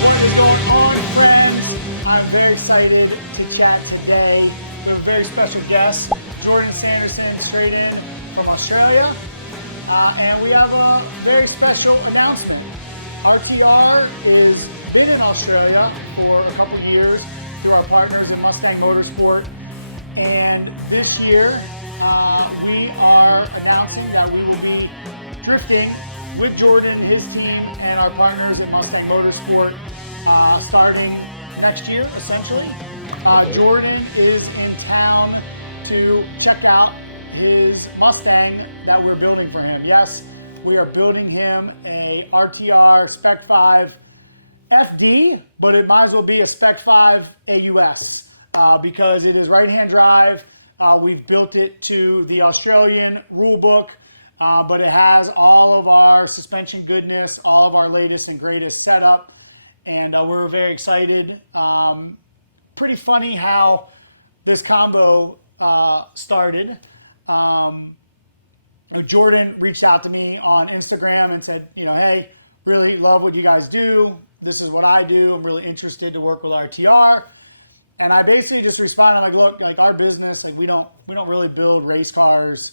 What is going on, friends? I'm very excited to chat today. We have a very special guest, Jordan Sanderson, straight in from Australia. And we have a very special announcement. RTR has been in Australia for a couple years through our partners at Mustang Motorsport. And this year, we are announcing that we will be drifting with Jordan, his team, and our partners at Mustang Motorsport starting next year, essentially. Jordan is in town to check out his Mustang that we're building for him. Yes, we are building him a RTR Spec 5 FD, but it might as well be a Spec 5 AUS because it is right-hand drive. We've built it to the Australian rule book, but it has all of our suspension goodness, all of our latest and greatest setup, and we're very excited. Pretty funny how this combo started. Jordan reached out to me on Instagram and said, hey, really love what you guys do. This is what I do. I'm really interested to work with RTR. And I basically just responded, I'm like, look, like our business, like we don't really build race cars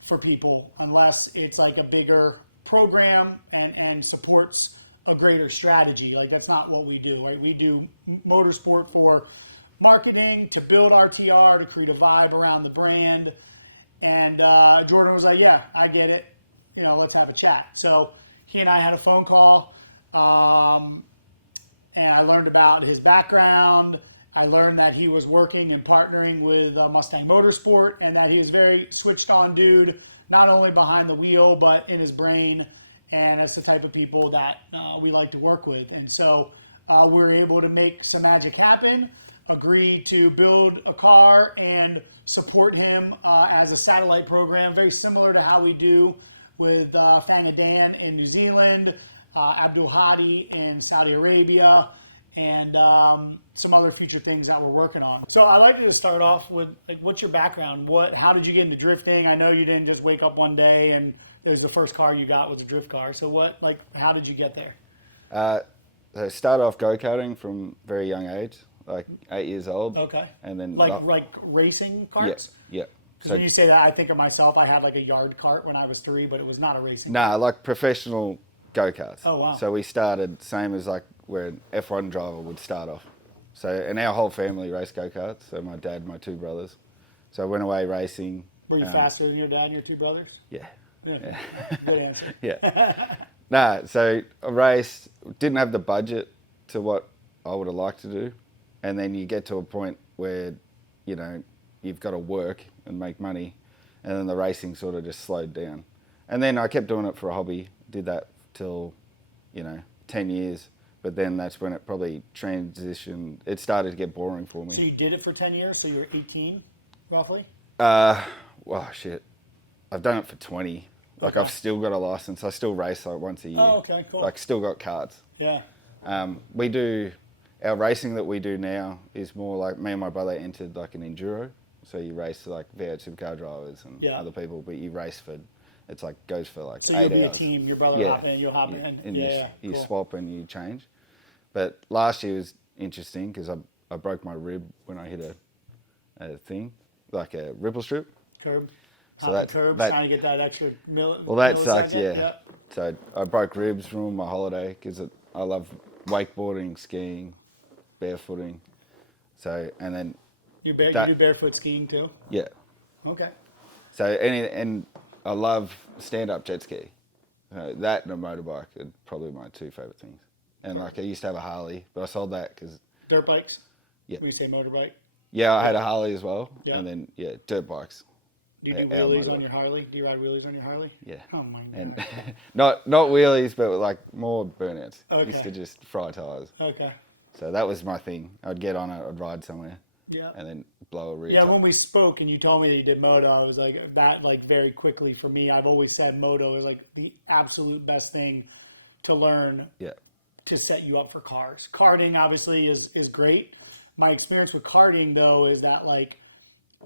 for people unless it's like a bigger program and supports a greater strategy. Like that's not what we do, right? We do motorsport for marketing, to build RTR, to create a vibe around the brand. And Jordan was like, yeah, I get it. Let's have a chat. So he and I had a phone call, and I learned about his background. I learned that he was working and partnering with Mustang Motorsport, and that he is a very switched on dude, not only behind the wheel, but in his brain. And that's the type of people that we like to work with. And so we were able to make some magic happen, agree to build a car and support him as a satellite program, very similar to how we do with Fang Adan in New Zealand, Abdul Hadi in Saudi Arabia, and some other future things that we're working on. So I'd like to just start off with, like, what's your background? How did you get into drifting? I know you didn't just wake up one day and it was the first car you got was a drift car. So how did you get there? I started off go-karting from a very young age, like 8 years old. Okay. And then like racing karts? Yeah. Because when you say that, I think of myself, I had like a yard cart when I was 3, but it was not a racing cart. Nah, like professional go-karts. Oh, wow. So we started same as like where an F1 driver would start off. So, and our whole family raced go-karts. So my dad and my 2 brothers. So I went away racing. Were you faster than your dad and your 2 brothers? Yeah. Okay. Good answer. Yeah. Nah, so I raced, didn't have the budget to what I would have liked to do. And then you get to a point where, you've got to work and make money. And then the racing sort of just slowed down. And then I kept doing it for a hobby, did that till, 10 years. But then that's when it probably transitioned. It started to get boring for me. So you did it for 10 years, so you were 18, roughly? Well, shit. I've done it for 20. Like, okay. I've still got a license. I still race like once a year. Oh, okay, cool. Like, still got cards. Yeah. Our racing that we do now is more like me and my brother entered like an enduro. So you race like V8 supercar drivers and other people, but you race for, it's like goes for like. So you'll be a team. Your brother will hop in, you'll hop in. Yeah, you cool. swap and you change. But last year was interesting because I broke my rib when I hit a thing, like a ripple strip. Curb. Hopping curbs, trying to get that extra millisecond. Sucks, yeah. So I broke ribs from my holiday because I love wakeboarding, skiing, barefooting. So, and then... You do barefoot skiing too? Yeah. Okay. So, and I love stand-up jet ski. That and a motorbike are probably my 2 favorite things. And like I used to have a Harley, but I sold that because... Dirt bikes? Yeah. When you say motorbike? Yeah, I had a Harley as well. Yeah. And then, dirt bikes. Do you do wheelies on your Harley? Do you ride wheelies on your Harley? Yeah. Oh my gosh. Not wheelies, but like more burnouts. Okay. Used to just fry tires. Okay. So that was my thing. I'd get on it, I'd ride somewhere. Yeah. And then blow a rig. Yeah, when we spoke and you told me that you did moto, I was like, that like very quickly for me, I've always said moto is like the absolute best thing to learn to set you up for cars. Karting obviously is great. My experience with karting though is that like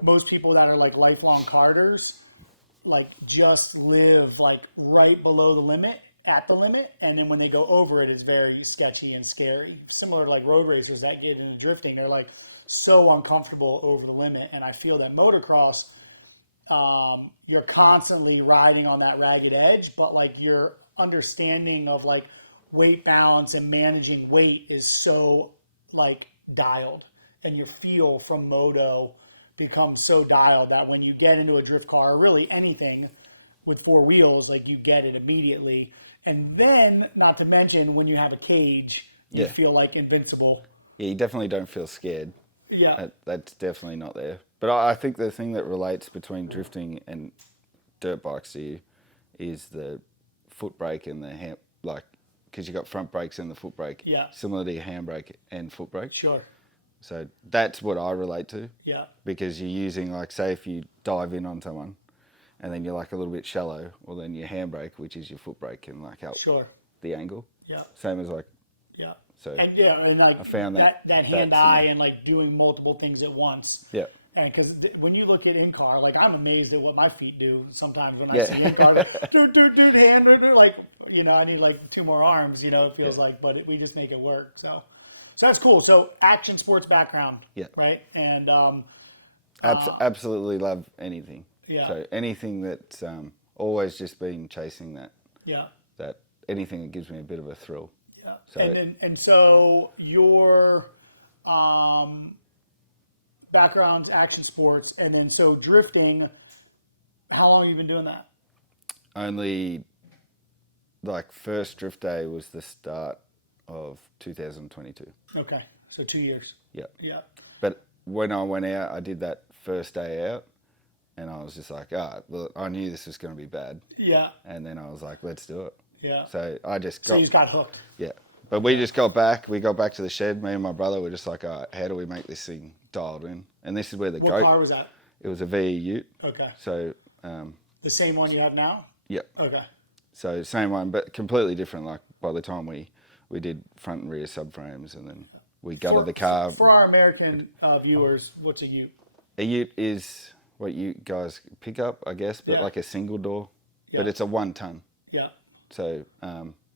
most people that are like lifelong karters like just live like right below the limit at the limit, and then when they go over it, it's very sketchy and scary. Similar to like road racers that get into drifting, they're like so uncomfortable over the limit. And I feel that motocross, you're constantly riding on that ragged edge, but like your understanding of like weight balance and managing weight is so like dialed, and your feel from moto becomes so dialed that when you get into a drift car or really anything with four wheels, like you get it immediately. And then, not to mention, when you have a cage, you feel like invincible. Yeah, you definitely don't feel scared. Yeah. That's definitely not there. But I think the thing that relates between drifting and dirt bikes to you is the foot brake and the hand, like, because you got front brakes and the foot brake. Yeah. Similar to your handbrake and foot brake. Sure. So that's what I relate to. Yeah. Because you're using, like, say if you dive in on someone and then you're like a little bit shallow, well then your handbrake, which is your foot brake, can like help the angle. Yeah. Same as like. Yeah. So and like that hand-eye and like doing multiple things at once. Yeah. And because when you look at in-car, like I'm amazed at what my feet do sometimes when I see in-car. Like, dude, hand, like, you know, I need like 2 more arms, you know, it feels like, but we just make it work. So that's cool. So action sports background, right? And absolutely love anything. Yeah. So anything that's always just been chasing that. Yeah. That anything that gives me a bit of a thrill. Yeah. So so your background's action sports, and then so drifting, how long have you been doing that? Only like first drift day was the start of 2022. Okay. So 2 years. Yeah. Yeah. But when I went out, I did that first day out and I was just like, well, I knew this was going to be bad. Yeah. And then I was like, let's do it. Yeah. So I just So you just got hooked. Yeah. But we just got back. We got back to the shed. Me and my brother were just like, all right, how do we make this thing dialed in? And this is where What car was that? It was a VE Ute. Okay. So the same one you have now? Yeah. Okay. So same one, but completely different. Like by the time we did front and rear subframes, and then we gutted the car. For our American viewers, what's a Ute? A Ute is what you guys pick up, I guess, but like a single door. Yeah. But it's a 1 ton. Yeah. So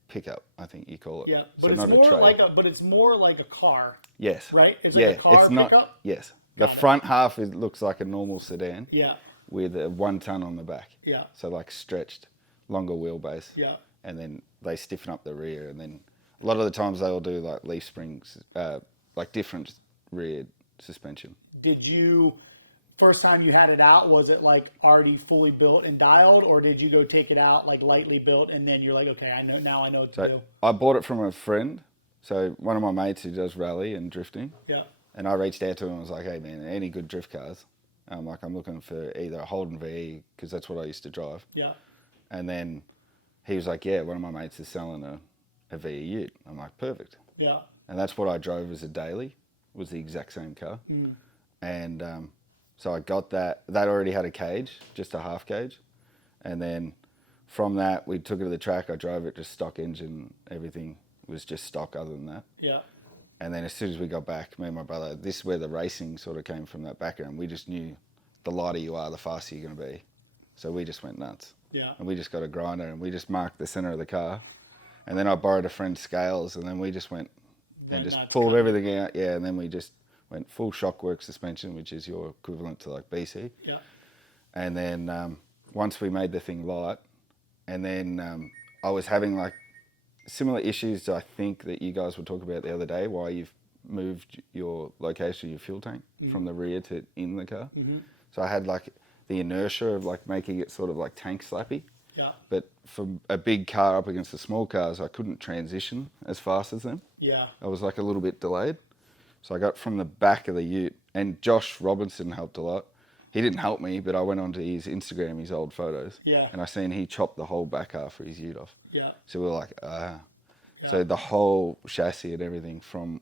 pickup, I think you call it. Yeah, So but it's not more like a car. Yes. Right? It's like a car pickup? Yes. Got the it. front half looks like a normal sedan. Yeah. With a 1 ton on the back. Yeah. So like stretched, longer wheelbase. Yeah. And then they stiffen up the rear, and then a lot of the times they'll do like leaf springs, like different rear suspension. Did you, first time you had it out, was it like already fully built and dialed, or did you go take it out like lightly built and then you're like, okay, I know what to do? I bought it from a friend. So one of my mates who does rally and drifting. Yeah. And I reached out to him and was like, hey man, any good drift cars? I'm looking for either a Holden VE, because that's what I used to drive. Yeah. And then he was like, yeah, one of my mates is selling a VE Ute. I'm like, perfect. Yeah. And that's what I drove as a daily, was the exact same car. And so I got that. That already had a cage, just a half cage. And then from that, we took it to the track. I drove it, just stock engine. Everything was just stock other than that. Yeah. And then as soon as we got back, me and my brother, this is where the racing sort of came from, that background. We just knew the lighter you are, the faster you're going to be. So we just went nuts. Yeah. And we just got a grinder and we just marked the center of the car. And then I borrowed a friend's scales, and then we just went nuts, pulled everything out. Yeah, and then we just went full shockwork suspension, which is your equivalent to like BC. Yeah. And then once we made the thing light, and then I was having like similar issues, I think, that you guys were talking about the other day, why you've moved your location of your fuel tank from the rear to in the car. So I had like the inertia of like making it sort of like tank slappy. Yeah. But for a big car up against the small cars, I couldn't transition as fast as them. Yeah. I was like a little bit delayed. So I got from the back of the Ute, and Josh Robinson helped a lot. He didn't help me, but I went onto his Instagram, his old photos. Yeah. And I seen he chopped the whole back half of his Ute off. Yeah. So we were like, Yeah. So the whole chassis and everything from...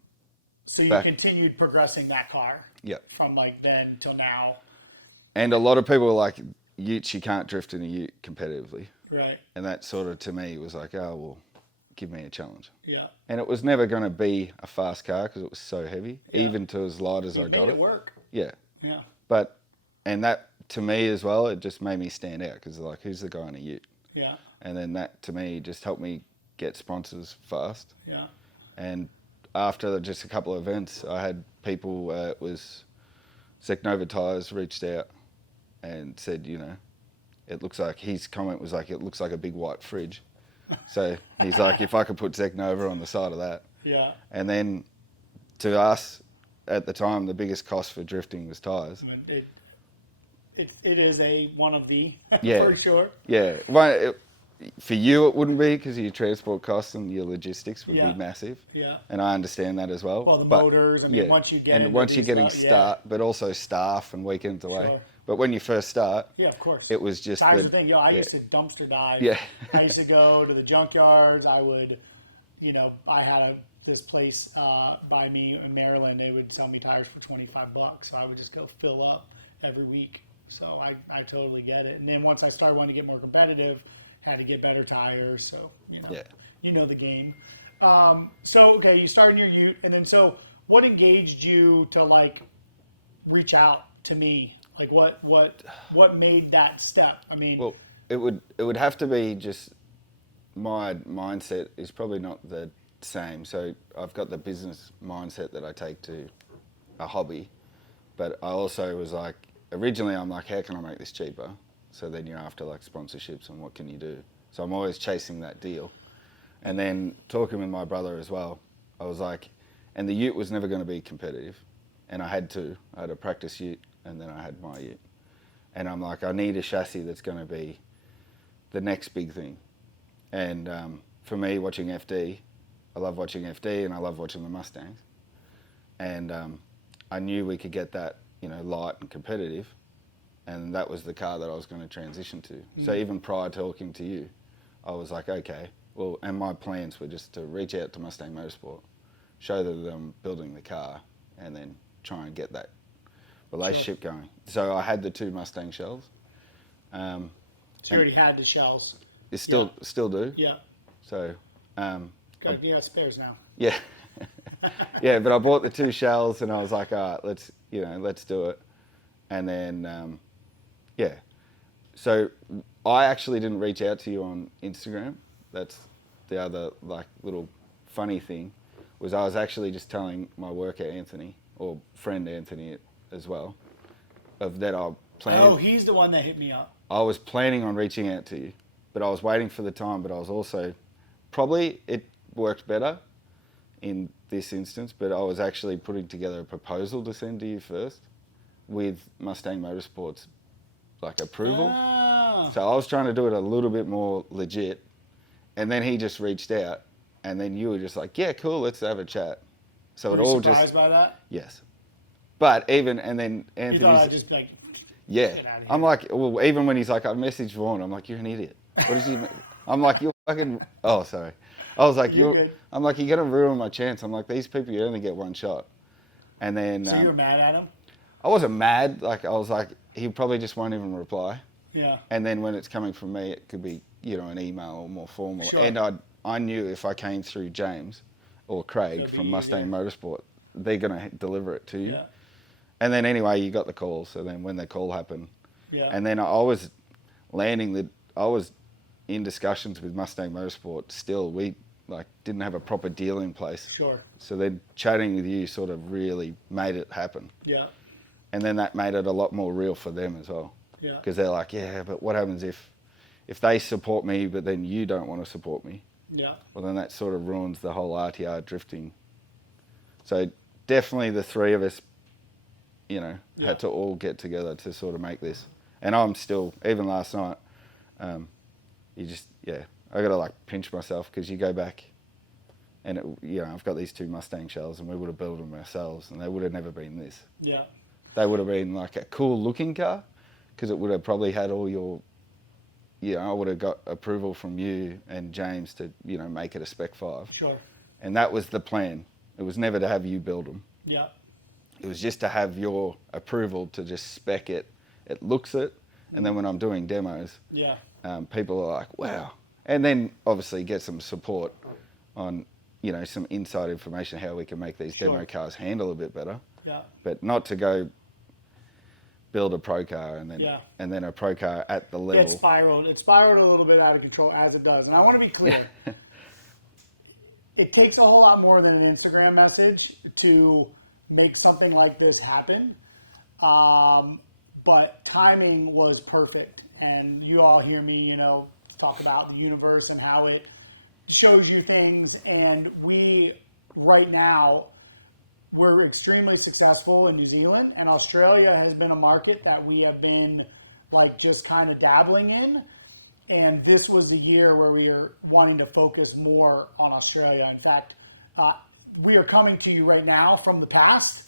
So you continued progressing that car? Yeah. From like then till now? And a lot of people were like, Utes, you can't drift in a Ute competitively. Right. And that sort of, to me, was like, oh, well, give me a challenge. Yeah. And it was never going to be a fast car because it was so heavy, even to as light as You've made it work. Yeah. Yeah. But, and that, to me as well, it just made me stand out because like, who's the guy in a Ute? Yeah. And then that, to me, just helped me get sponsors fast. Yeah. And after just a couple of events, I had people, it was Zeknova Tires reached out and said, you know, it looks like, his comment was like, it looks like a big white fridge. So he's like, if I could put Zeknova on the side of that. Yeah. And then to us, at the time, the biggest cost for drifting was tires. I mean, it is one of the, Yeah. for sure. Yeah. Well, for you, it wouldn't be because your transport costs and your logistics would Yeah. be massive. Yeah. And I understand that as well. Well, the motors, I mean, once you get into once these, you're getting yeah. start, but also staff and weekend delay. Sure. But when you first start, Yeah, of course. it was just tires. The thing, I used to dumpster dive. Yeah. I used to go to the junkyards. I would, I had this place by me in Maryland. They would sell me tires for $25, so I would just go fill up every week. So I totally get it. And then once I started wanting to get more competitive, had to get better tires. So you know the game. So okay, you started in your Ute, and then so what engaged you to like reach out to me? Like what made that step? I mean, well, it would have to be just my mindset is probably not the same. So I've got the business mindset that I take to a hobby, but I also was like, originally I'm like, how can I make this cheaper? So then you're after like sponsorships and what can you do? So I'm always chasing that deal. And then talking with my brother as well, I was like, and the Ute was never going to be competitive. And I had a practice Ute and then I had my Ute. And I'm like, I need a chassis that's going to be the next big thing. And for me, watching FD, I love watching FD and I love watching the Mustangs. And I knew we could get that, light and competitive. And that was the car that I was going to transition to. So even prior to talking to you, I was like, okay, well, and my plans were just to reach out to Mustang Motorsport, show them that I'm building the car, and then try and get that relationship going. So I had the 2 Mustang shells. So you already had the shells. You still do. Yeah. So. Good. You got spares now. Yeah. Yeah, but I bought the 2 shells and I was like, all right, let's do it. And then, So I actually didn't reach out to you on Instagram. That's the other little funny thing, was I was actually just telling my worker Anthony, or friend Anthony as well, of that I planned. Oh, he's the one that hit me up. I was planning on reaching out to you, but I was waiting for the time, but I was also, probably it worked better in this instance, but I was actually putting together a proposal to send to you first with Mustang Motorsport's approval. Oh. So I was trying to do it a little bit more legit, and then he just reached out, and then you were just like, yeah, cool, let's have a chat. So were you surprised by that? Yes. But even, and then Anthony's, you thought I'd just be like, yeah. Get out of here. I'm like, well, even when he's like, I messaged Vaughn, I'm like, you're an idiot. What does he mean? I'm like, you're fucking, oh, sorry. I was like, you're good. I'm like, you're going to ruin my chance. I'm like, these people, you only get one shot. And then. So you were mad at him? I wasn't mad. I was like, he probably just won't even reply. Yeah. And then when it's coming from me, it could be, an email or more formal. Sure. And I knew if I came through James or Craig from Mustang Motorsport, they're going to deliver it to you. Yeah. And then anyway, you got the call. So then when the call happened, yeah. And then I was I was in discussions with Mustang Motorsport still. We didn't have a proper deal in place. Sure. So then chatting with you sort of really made it happen. Yeah. And then that made it a lot more real for them as well. Yeah. Because they're like, yeah, but what happens if they support me, but then you don't want to support me? Yeah. Well, then that sort of ruins the whole RTR drifting. So definitely the 3 of us, had to all get together to sort of make this. And I'm still, even last night, I got to pinch myself because you go back and I've got these 2 Mustang shells and we would have built them ourselves and they would have never been this. Yeah. They would have been a cool looking car because it would have probably had all your, I would have got approval from you and James to, make it a Spec 5. Sure. And that was the plan. It was never to have you build them. Yeah. It was just to have your approval to just spec it. It looks it. And then when I'm doing demos, people are like, wow. And then obviously get some support on, some inside information, how we can make these demo cars handle a bit better. Yeah. But not to go build a pro car and then a pro car at the level. Yeah, it spiraled. It spiraled a little bit out of control, as it does. And I want to be clear. It takes a whole lot more than an Instagram message to make something like this happen. But timing was perfect. And you all hear me, talk about the universe and how it shows you things. And right now, we're extremely successful in New Zealand, and Australia has been a market that we have been just kind of dabbling in. And this was the year where we are wanting to focus more on Australia. In fact, we are coming to you right now from the past,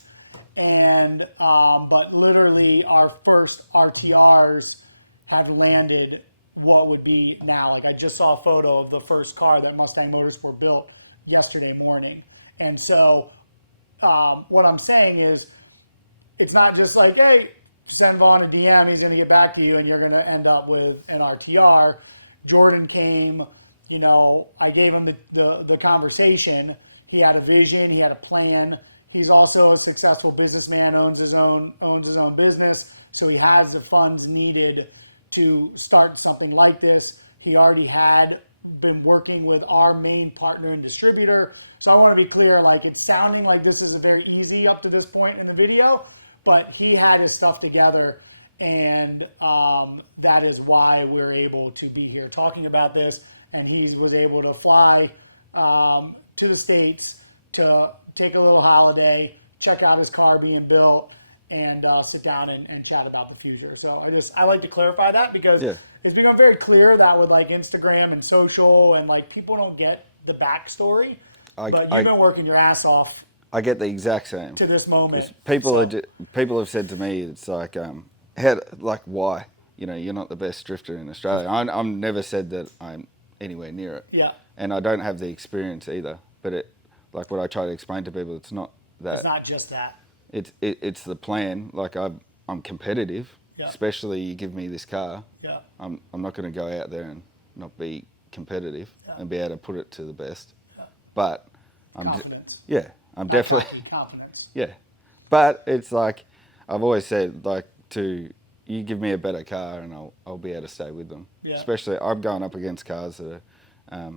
but literally our first RTRs have landed what would be now. I just saw a photo of the first car that Mustang Motorsport built yesterday morning. And so what I'm saying is, it's not just hey, send Vaughn a DM, he's going to get back to you, and you're going to end up with an RTR. Jordan came, I gave him the conversation. He had a vision, he had a plan. He's also a successful businessman, owns his own business, so he has the funds needed to start something like this. He already had been working with our main partner and distributor. So I want to be clear, it's sounding like this is a very easy up to this point in the video, but he had his stuff together, and that is why we're able to be here talking about this. And he was able to fly to the States to take a little holiday, check out his car being built, and sit down and chat about the future. So I like to clarify that, because it's become very clear that with Instagram and social, and people don't get the backstory, but you've been working your ass off. I get the exact same to this moment. People have said to me, it's why? You're not the best drifter in Australia. I've never said that I'm anywhere near it. Yeah. And I don't have the experience either. But what I try to explain to people, it's not that. It's not just that. It's the plan. I'm competitive. Yeah. Especially you give me this car. Yeah. I'm not going to go out there and not be competitive and be able to put it to the best. Yeah. But confidence. I'm not definitely cocky. Confidence. Yeah. But it's I've always said you give me a better car and I'll be able to stay with them. Yeah. Especially I'm going up against cars that are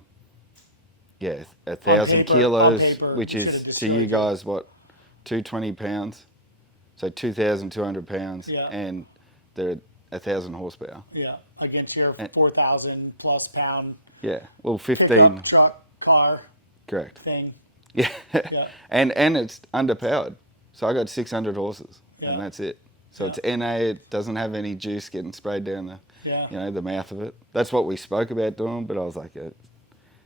1,000 kilos. On paper, which should have is destroyed to you guys 220 pounds, so 2,200 pounds, and they're 1,000 horsepower. Yeah, against your 4,000 plus pound. Yeah, well, 15 pickup truck car. Correct. Thing. Yeah. Yeah. and it's underpowered, so I got 600 horses. Yeah. And that's it. So it's NA. It doesn't have any juice getting sprayed down the mouth of it. That's what we spoke about doing, but I was like,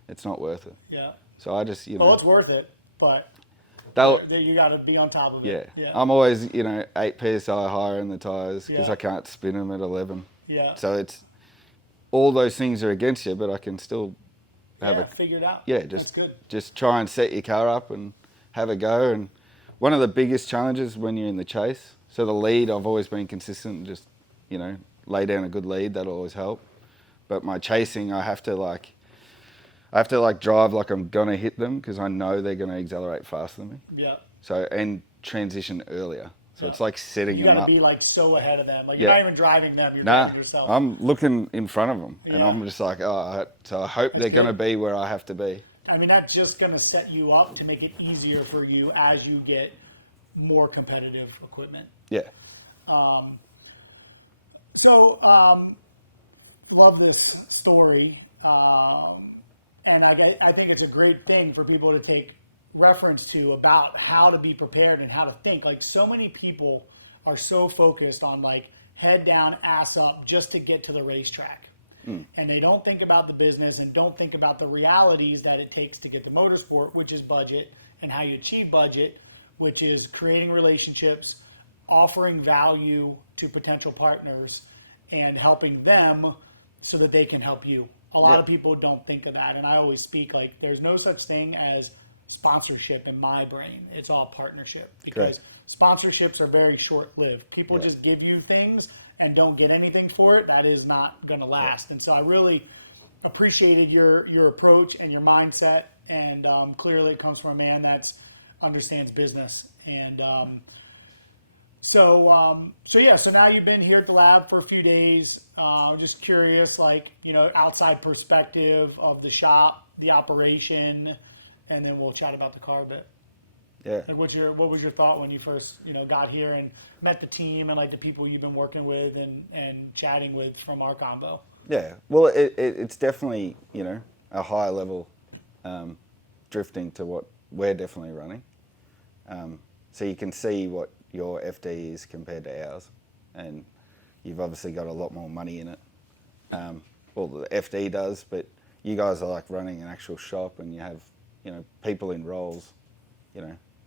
it's not worth it. Yeah. So I just it's worth it, but you got to be on top of it. Yeah. I'm always 8 psi higher in the tires because I can't spin them at 11. Yeah. So it's all those things are against you, but I can still figure it out. Yeah, that's good. Just try and set your car up and have a go. And one of the biggest challenges when you're in the chase, so the lead, I've always been consistent and just lay down a good lead. That'll always help. But my chasing, I have to drive like I'm gonna hit them because I know they're gonna accelerate faster than me. Yeah. So and transition earlier. So it's like setting. You got to be so ahead of them. You're not even driving them. You're driving yourself. I'm looking in front of them. Yeah. And I'm just so I hope That's they're going to be where I have to be. I mean, that's just going to set you up to make it easier for you as you get more competitive equipment. Yeah. Love this story. And I think it's a great thing for people to take reference to about how to be prepared and how to think. So many people are so focused on head down, ass up just to get to the racetrack. And they don't think about the business and don't think about the realities that it takes to get to motorsport, which is budget, and how you achieve budget, which is creating relationships, offering value to potential partners, and helping them so that they can help you. A lot of people don't think of that. And I always speak there's no such thing as sponsorship in my brain. It's all partnership, because sponsorships are very short-lived. People just give you things and don't get anything for it. That is not going to last. And so I really appreciated your approach and your mindset. And clearly it comes from a man that understands business. And So now you've been here at the lab for a few days. Just curious, like, outside perspective of the shop, the operation, and then we'll chat about the car a bit. Yeah. Like, what was your thought when you first, got here and met the team and like the people you've been working with and chatting with from our combo? Yeah. Well, it's definitely, a higher level drifting to what we're definitely running. So you can see what your FD is compared to ours, and you've obviously got a lot more money in it. Well, the FD does, but you guys are like running an actual shop, and you have, people in roles,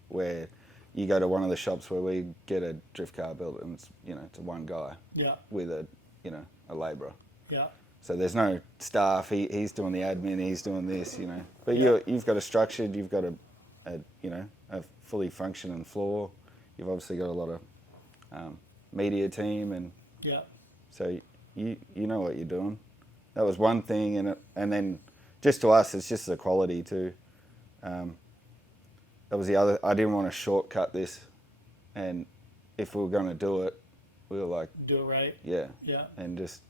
where you go to one of the shops where we get a drift car built, and it's one guy. Yeah. With a labourer. Yeah. So there's no staff. He's doing the admin. He's doing this. But Yeah. you've got a structured. You've got a fully functioning floor. You've obviously got a lot of media team, and Yeah. so you know what you're doing. That was one thing, and then just to us, it's just the quality too. That was the other. I didn't want to shortcut this, and if we were going to do it, we were like, Do it right. yeah, Yeah. and just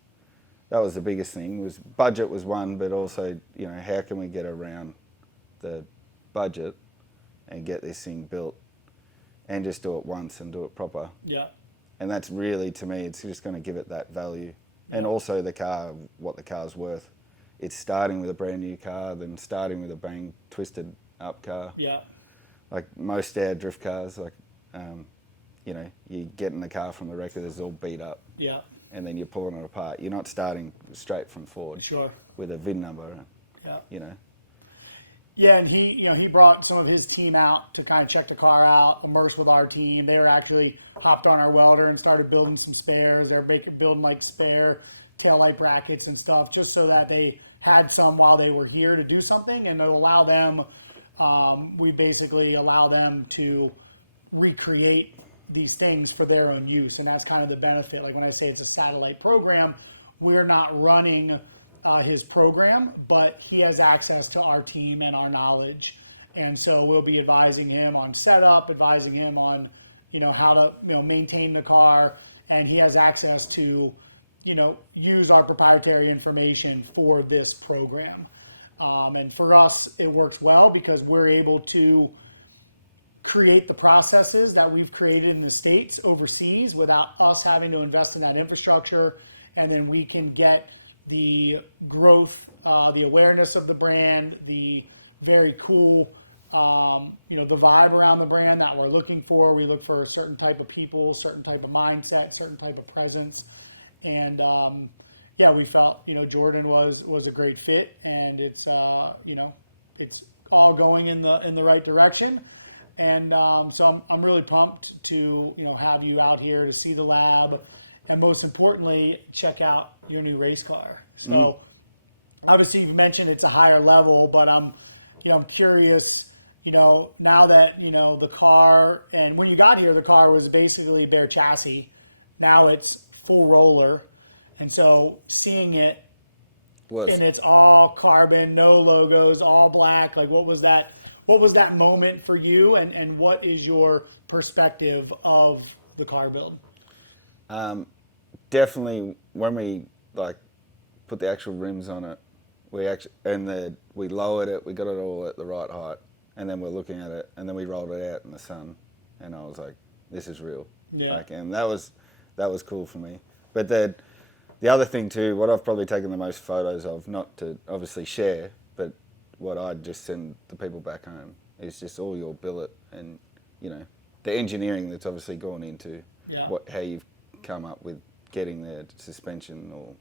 that was the biggest thing. Was budget was one, but also how can we get around the budget and get this thing built, and just do it once and do it proper. Yeah. And that's really, to me, it's just going to give it that value. Yeah. And also the car, what the car's worth. It's starting with a brand new car, then starting with a bang twisted up car. Yeah. Like most our drift cars, like, you get in the car from the wrecker, it's all beat up. Yeah. And then you're pulling it apart. You're not starting straight from Ford. Sure. With a VIN number. Yeah. Yeah, and he brought some of his team out to kind of check the car out, immerse with our team. They were actually hopped on our welder and started building some spares. They're building like spare taillight brackets and stuff, just so that they had some while they were here to do something, and to allow them. We basically allow them to recreate these things for their own use, and that's kind of the benefit. Like when I say it's a satellite program, we're not running his program, but he has access to our team and our knowledge, and so we'll be advising him on setup, advising him on how to maintain the car, and he has access to use our proprietary information for this program. And for us, it works well because we're able to create the processes that we've created in the States overseas without us having to invest in that infrastructure. And then we can get the growth, the awareness of the brand, the very cool, the vibe around the brand that we're looking for. We look for a certain type of people, certain type of mindset, certain type of presence. And, we felt, Jordan was a great fit, and it's, it's all going in the right direction. And so I'm really pumped to, have you out here to see the lab, and most importantly, check out your new race car. So obviously you've mentioned it's a higher level, but I'm curious, now that, the car, and when you got here, the car was basically bare chassis. Now it's full roller. And so seeing it, and it's all carbon, no logos, all black. Like, what was that moment for you, and what is your perspective of the car build? Definitely when we put the actual rims on it, we lowered it, we got it all at the right height, and then we're looking at it, and then we rolled it out in the sun, and I was like, this is real. Yeah. And that was cool for me. But the other thing too, what I've probably taken the most photos of, not to obviously share, but what I'd just send the people back home, is just all your billet and, the engineering that's obviously gone into how you've come up with getting the suspension or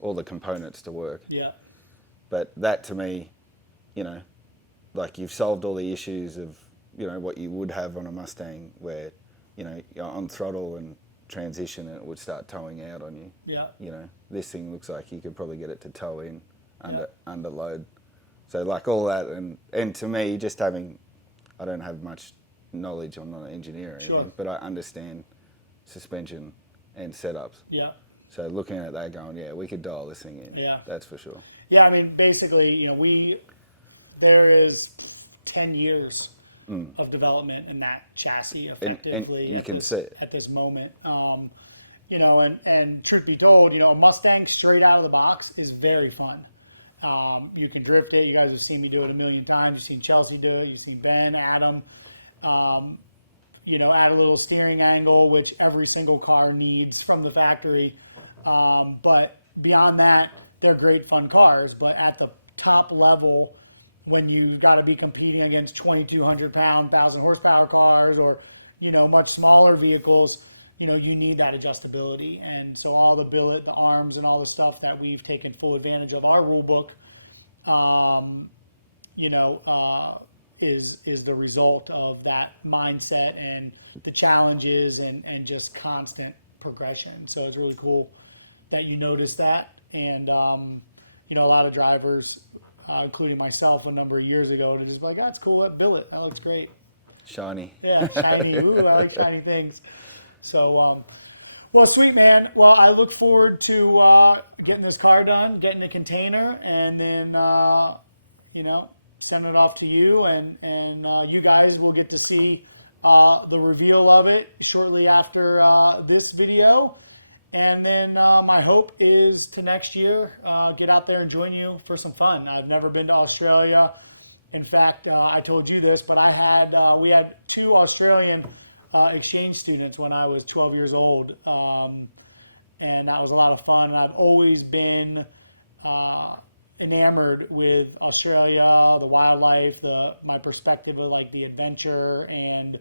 all the components to work. Yeah. But that to me, you've solved all the issues of, what you would have on a Mustang where, you're on throttle and transition and it would start towing out on you. Yeah. This thing looks like you could probably get it to tow in under load. So all that, and to me, just having, I don't have much knowledge on engineering, sure, but I understand suspension and setups. Yeah. So looking at that, going, yeah, we could dial this thing in. Yeah. That's for sure. Yeah, I mean, basically, there is 10 years of development in that chassis effectively and at this moment. You know, and truth be told, you know, a Mustang straight out of the box is very fun. You can drift it. You guys have seen me do it a million times. You've seen Chelsea do it. You've seen Ben, Adam. You know, add a little steering angle, which every single car needs from the factory. But beyond that, they're great fun cars. But at the top level, when you've got to be competing against 2,200 pound, 1,000 horsepower cars, or, you know, much smaller vehicles, you know, you need that adjustability. And so all the billet, the arms, and all the stuff that we've taken full advantage of our rule book, you know, is the result of that mindset and the challenges and just constant progression. So it's really cool that you noticed that. And, you know, a lot of drivers, including myself a number of years ago, to just be like, that's cool, that billet, that looks great. Shiny. Yeah, shiny. Ooh, I like shiny things. So, well, sweet, man. Well, I look forward to getting this car done, getting the container, and then, you know, send it off to you, and you guys will get to see the reveal of it shortly after this video. And then my hope is to next year get out there and join you for some fun. I've never been to Australia. In fact, I told you this, but we had 2 Australian exchange students when I was 12 years old, and that was a lot of fun. And I've always been enamored with Australia, the wildlife, my perspective of like the adventure and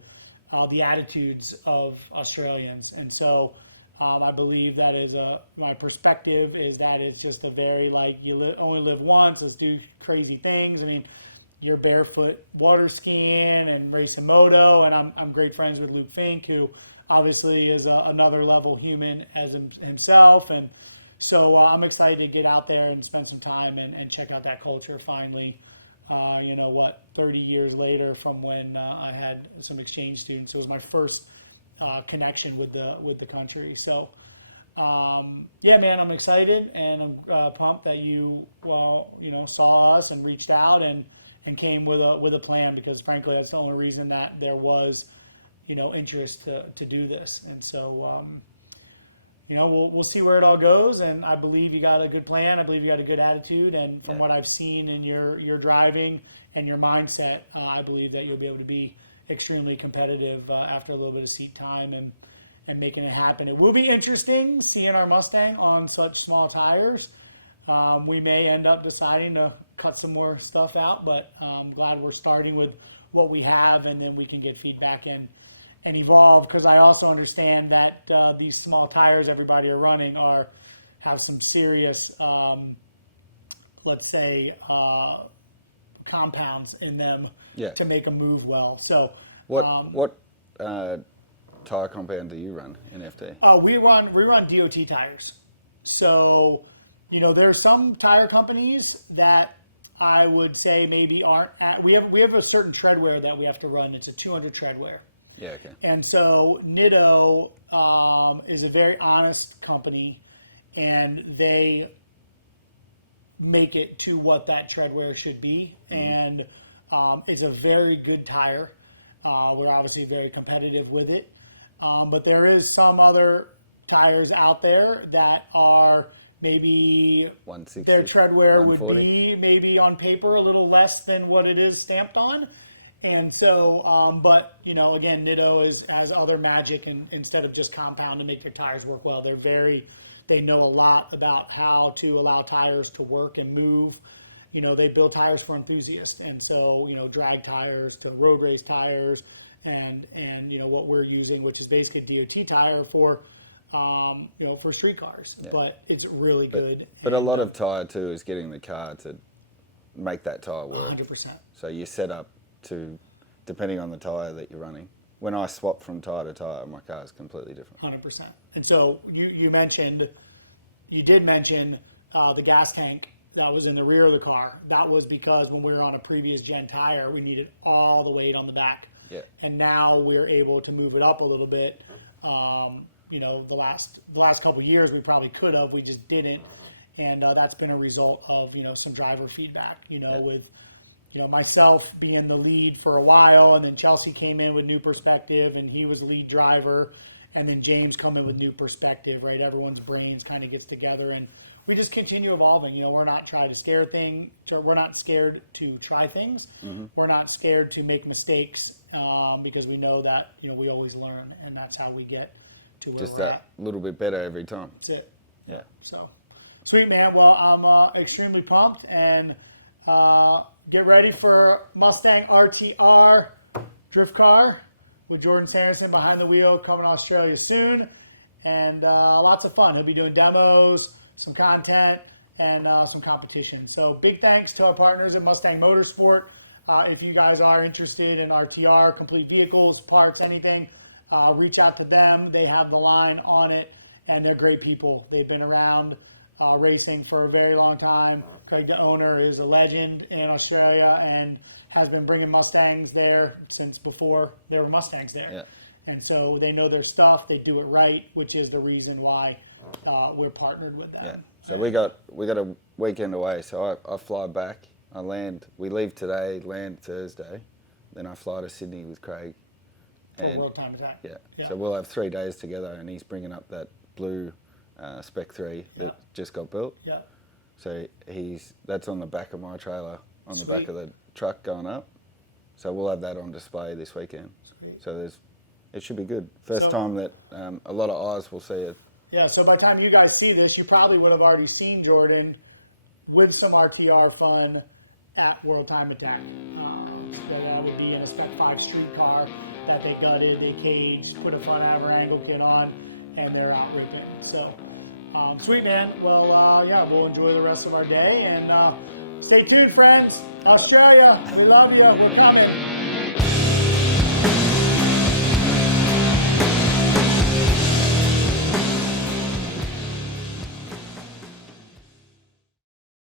the attitudes of Australians. And so I believe that is my perspective is that it's just a very like only live once, let's do crazy things. I mean, you're barefoot water skiing and racing moto, and I'm great friends with Luke Fink, who obviously is another level human as himself. And so I'm excited to get out there and spend some time and check out that culture finally. You know, 30 years later from when I had some exchange students. It was my first connection with the country. So, yeah, man, I'm excited, and I'm pumped that you saw us and reached out and came with a plan, because frankly, that's the only reason that there was, you know, interest to do this. And so, you know, we'll see where it all goes. And I believe you got a good plan. I believe you got a good attitude. And from what I've seen in your driving and your mindset, I believe that you'll be able to be extremely competitive after a little bit of seat time and making it happen. It will be interesting seeing our Mustang on such small tires. We may end up deciding to cut some more stuff out, but I'm glad we're starting with what we have, and then we can get feedback and evolve, because I also understand that these small tires everybody are running have some serious, let's say, compounds in them to make them move well. So what tire compound do you run in FD? We run DOT tires. So, you know, there's some tire companies that I would say maybe aren't we have a certain tread wear that we have to run. It's a 200 tread wear. Yeah, okay. And so Nitto is a very honest company, and they make it to what that tread wear should be. And it's a very good tire. We're obviously very competitive with it. But there is some other tires out there that are maybe their tread wear would be maybe on paper a little less than what it is stamped on. And so, but, you know, again, Nitto has other magic, and instead of just compound to make their tires work well, they know a lot about how to allow tires to work and move. You know, they build tires for enthusiasts. And so, you know, drag tires to road race tires and, you know, what we're using, which is basically a DOT tire for, you know, for street cars, but it's really good. But a lot of tire too is getting the car to make that tire work. 100%. So you set up to, depending on the tire that you're running. When I swap from tire to tire, my car is completely different. 100%. And so you did mention the gas tank that was in the rear of the car. That was because when we were on a previous gen tire, we needed all the weight on the back. Yeah. And now we're able to move it up a little bit. You know, the last couple of years we probably could have, we just didn't. And that's been a result of, you know, some driver feedback, you know, with, myself being the lead for a while, and then Chelsea came in with new perspective, and he was lead driver, and then James come in with new perspective, right? Everyone's brains kind of gets together, and we just continue evolving. We're not trying to scare things. We're not scared to try things. We're not scared to make mistakes because we know that, we always learn, and that's how we get to where we're at. A little bit better every time. That's it. Yeah. So, sweet, man. Well, I'm extremely pumped, and get ready for Mustang RTR drift car with Jordan Sanderson behind the wheel, coming to Australia soon, and lots of fun. He'll be doing demos, some content, and some competition. So big thanks to our partners at Mustang Motorsport. If you guys are interested in RTR, complete vehicles, parts, anything, reach out to them. They have the line on it, and they're great people. They've been around racing for a very long time. Craig, the owner, is a legend in Australia and has been bringing Mustangs there since before there were Mustangs there. Yeah. And so they know their stuff. They do it right, which is the reason why we're partnered with them. Yeah. So we got a weekend away. So I fly back. We leave today, land Thursday. Then I fly to Sydney with Craig. For World Time Attack. Yeah. So we'll have 3 days together, and he's bringing up that blue Spec 3 that just got built. Yeah. So that's on the back of my trailer, on Sweet. the back of the truck going up. So we'll have that on display this weekend. Sweet. So it should be good. First time that a lot of eyes will see it. Yeah, so by the time you guys see this, you probably would have already seen Jordan with some RTR fun at World Time Attack. So that would be in a Spec 5 street car that they gutted, they caged, put a front angle kit on, and they're out ripping. So, sweet, man. Well, we'll enjoy the rest of our day, and stay tuned, friends. Australia, we love you. We're coming.